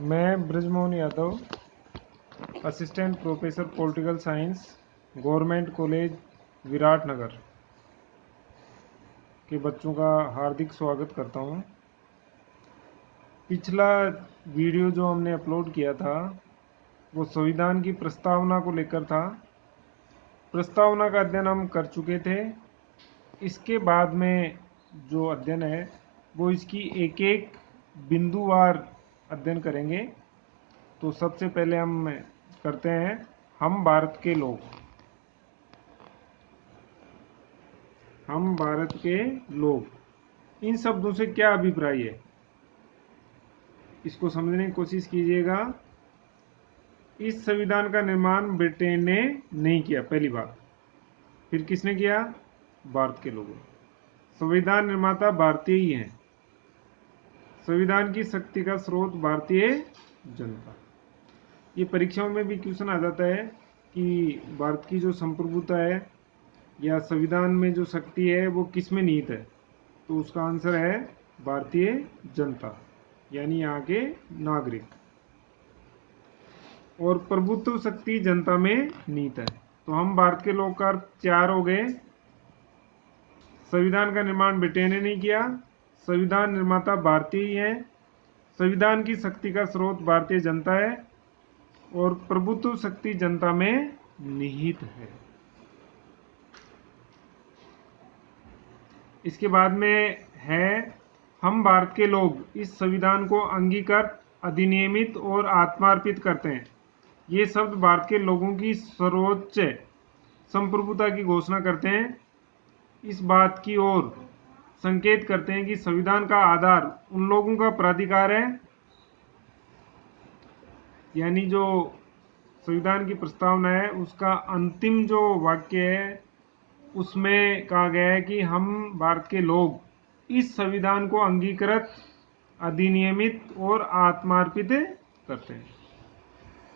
मैं Brajmohan Yadav, assistant professor political science, government college Viratnagar के बच्चों का हार्दिक स्वागत करता हूं। पिछला वीडियो जो हमने अपलोड किया था वो संविधान की प्रस्तावना को लेकर था। प्रस्तावना का अध्ययन हम कर चुके थे। इसके बाद में जो अध्ययन है वो इसकी एक एक बिंदुवार अध्ययन करेंगे। तो सबसे पहले हम करते हैं हम भारत के लोग। हम भारत के लोग, इन शब्दों से क्या अभिप्राय है, इसको समझने की कोशिश कीजिएगा। इस संविधान का निर्माण ब्रिटेन ने नहीं किया, पहली बात। फिर किसने किया? भारत के लोगों। संविधान निर्माता भारतीय ही हैं। संविधान की शक्ति का स्रोत भारतीय जनता। ये परीक्षाओं में भी क्वेश्चन आ जाता है कि भारत की जो संप्रभुता है या संविधान में जो शक्ति है वो किस में निहित है, तो उसका आंसर है भारतीय जनता, यानी यहाँ के नागरिक। और प्रभुत्व शक्ति जनता में निहित है। तो हम भारत के लोग का अर्थ 4 हो गए। संविधान का निर्माण ब्रिटेन ने नहीं किया, संविधान निर्माता भारतीय ही है, संविधान की शक्ति का स्रोत भारतीय जनता है, और प्रभुत्व शक्ति जनता में निहित है। इसके बाद में है हम भारत के लोग इस संविधान को अंगीकृत, अधिनियमित और आत्मार्पित करते हैं। ये शब्द भारत के लोगों की सर्वोच्च संप्रभुता की घोषणा करते हैं। इस बात की ओर संकेत करते हैं कि संविधान का आधार उन लोगों का प्राधिकार है, यानी जो संविधान की प्रस्तावना है उसका अंतिम जो वाक्य है उसमें कहा गया है कि हम भारत के लोग इस संविधान को अंगीकृत, अधिनियमित और आत्मार्पित करते हैं।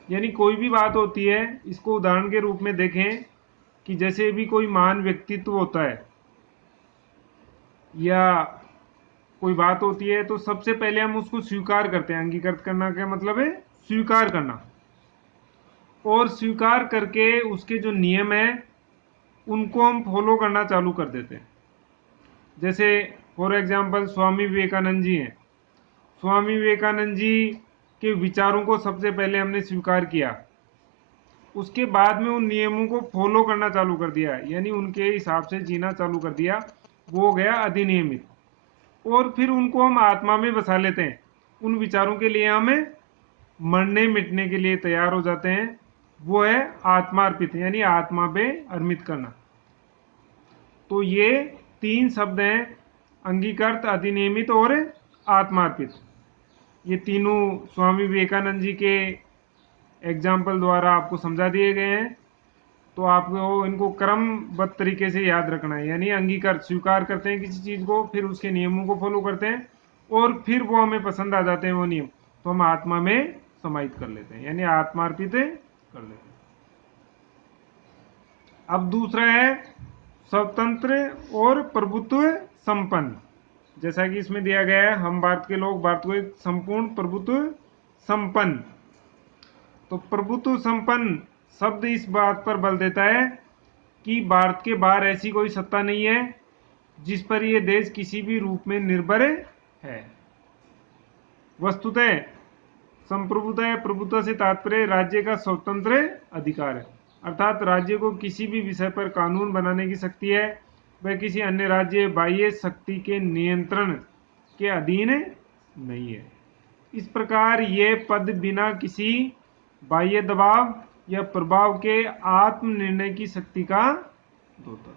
यानी कोई भी बात होती है, इसको उदाहरण के रूप में देखें कि जैसे भी कोई महान व्यक्तित्व होता है या कोई बात होती है तो सबसे पहले हम उसको स्वीकार करते हैं। अंगीकृत करना क्या मतलब है? स्वीकार करना। और स्वीकार करके उसके जो नियम है उनको हम फॉलो करना चालू कर देते हैं। जैसे फॉर एग्जांपल स्वामी विवेकानंद जी हैं। स्वामी विवेकानंद जी के विचारों को सबसे पहले हमने स्वीकार किया, उसके बाद में उन नियमों को फॉलो करना चालू कर दिया, यानी उनके हिसाब से जीना चालू कर दिया, वो हो गया अधिनियमित। और फिर उनको हम आत्मा में बसा लेते हैं। उन विचारों के लिए हमें मरने मिटने के लिए तैयार हो जाते हैं, वो है आत्मार्पित, यानी आत्मा पे अर्पित करना। तो ये 3 शब्द हैं, अंगीकृत, अधिनियमित और आत्मार्पित। ये तीनों स्वामी विवेकानंद जी के एग्जाम्पल द्वारा आपको समझा दिए गए हैं। तो आपको इनको क्रमबद्ध तरीके से याद रखना है। यानी अंगीकार, स्वीकार करते हैं किसी चीज को, फिर उसके नियमों को फॉलो करते हैं, और फिर वो हमें पसंद आ जाते हैं वो नियम, तो हम आत्मा में समाहित कर लेते हैं, यानी आत्मार्पित कर लेते हैं। अब दूसरा है स्वतंत्र और प्रभुत्व संपन्न। जैसा कि इसमें दिया गया है, हम भारत के लोग भारत को एक संपूर्ण प्रभुत्व संपन्न। तो प्रभुत्व संपन्न शब्द इस बात पर बल देता है कि भारत के बाहर ऐसी कोई सत्ता नहीं है जिस पर यह देश किसी भी रूप में निर्भर है। वस्तुतः संप्रभुता या प्रभुत्व से तात्पर्य राज्य का स्वतंत्र अधिकार है, अर्थात राज्य को किसी भी विषय पर कानून बनाने की शक्ति है, वह किसी अन्य राज्य बाह्य शक्ति के नियंत्रण के अधीन नहीं है। इस प्रकार यह पद बिना किसी बाह्य दबाव या प्रभाव के आत्मनिर्णय की शक्ति का होता है।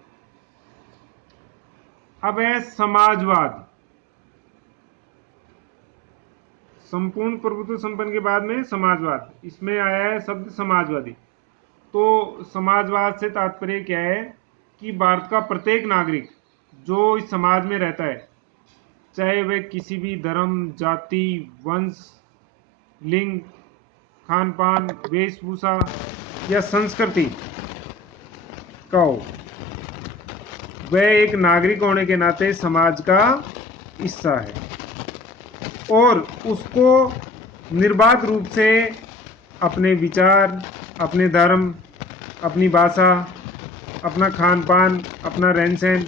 अब है समाजवाद। संपूर्ण प्रभुत्व संपन्न के बाद में समाजवाद, इसमें आया है शब्द समाजवादी। तो समाजवाद से तात्पर्य क्या है कि भारत का प्रत्येक नागरिक जो इस समाज में रहता है, चाहे वह किसी भी धर्म, जाति, वंश, लिंग, खान पान, वेशभूषा या संस्कृति का हो, वह एक नागरिक होने के नाते समाज का हिस्सा है और उसको निर्बाध रूप से अपने विचार, अपने धर्म, अपनी भाषा, अपना खान पान, अपना रहन सहन,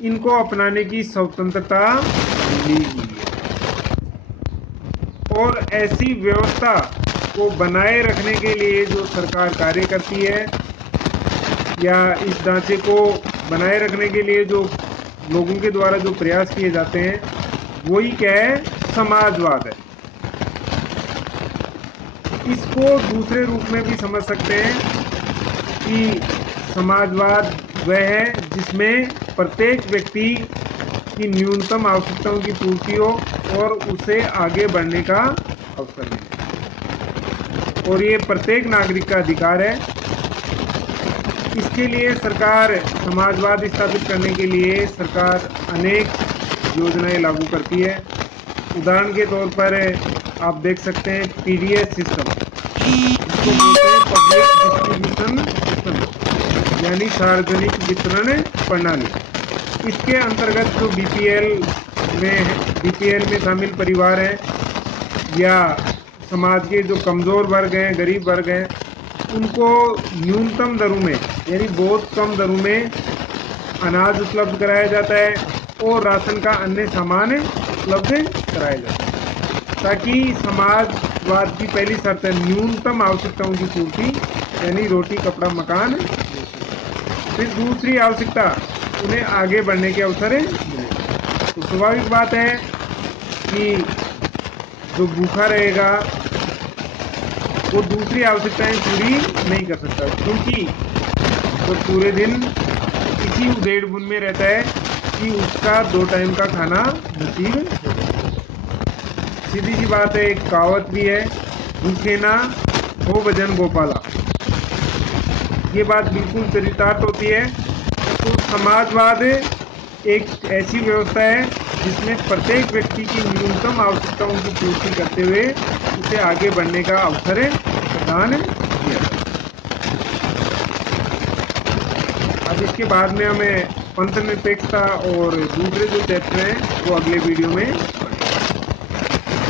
इनको अपनाने की स्वतंत्रता मिली हुई है। और ऐसी व्यवस्था को बनाए रखने के लिए जो सरकार कार्य करती है, या इस ढांचे को बनाए रखने के लिए जो लोगों के द्वारा जो प्रयास किए जाते हैं, वही क्या है, समाजवाद है। इसको दूसरे रूप में भी समझ सकते हैं कि समाजवाद वह है जिसमें प्रत्येक व्यक्ति की न्यूनतम आवश्यकताओं की पूर्ति हो और उसे आगे बढ़ने का अवसर मिले, और ये प्रत्येक नागरिक का अधिकार है। इसके लिए सरकार, समाजवाद स्थापित करने के लिए सरकार अनेक योजनाएं लागू करती है। उदाहरण के तौर पर आप देख सकते हैं पीडीएस सिस्टम, इसको बोलते हैं पब्लिक डिस्ट्रीब्यूशन सिस्टम, यानी सार्वजनिक वितरण प्रणाली। इसके अंतर्गत जो बीपीएल में शामिल परिवार हैं, या समाज के जो कमज़ोर वर्ग हैं, गरीब वर्ग हैं, उनको न्यूनतम दरों में, यानी बहुत कम दरों में अनाज उपलब्ध कराया जाता है और राशन का अन्य सामान उपलब्ध कराया जाता है, ताकि समाजवाद की पहली शर्त है न्यूनतम आवश्यकताओं की पूर्ति, यानी रोटी, कपड़ा, मकान। फिर दूसरी आवश्यकता, उन्हें आगे बढ़ने के अवसर मिले। तो स्वाभाविक बात है कि जो भूखा रहेगा वो दूसरी आवश्यकताएं पूरी नहीं कर सकता, क्योंकि वो पूरे दिन इसी उधेड़-बुन में रहता है कि उसका 2 टाइम का खाना नसीब हो। सीधी सी बात है, एक कहावत भी है, भूखे ना हो भजन गोपाला। ये बात बिल्कुल चरितार्थ होती है। तो समाजवाद एक ऐसी व्यवस्था है जिसमें प्रत्येक व्यक्ति की न्यूनतम आवश्यकताओं की पूर्ति करते हुए उसे आगे बढ़ने का अवसर प्रदान किया। अब इसके बाद में हमें पंथ निरपेक्षता और दूसरे जो चैप्टर हैं वो अगले वीडियो में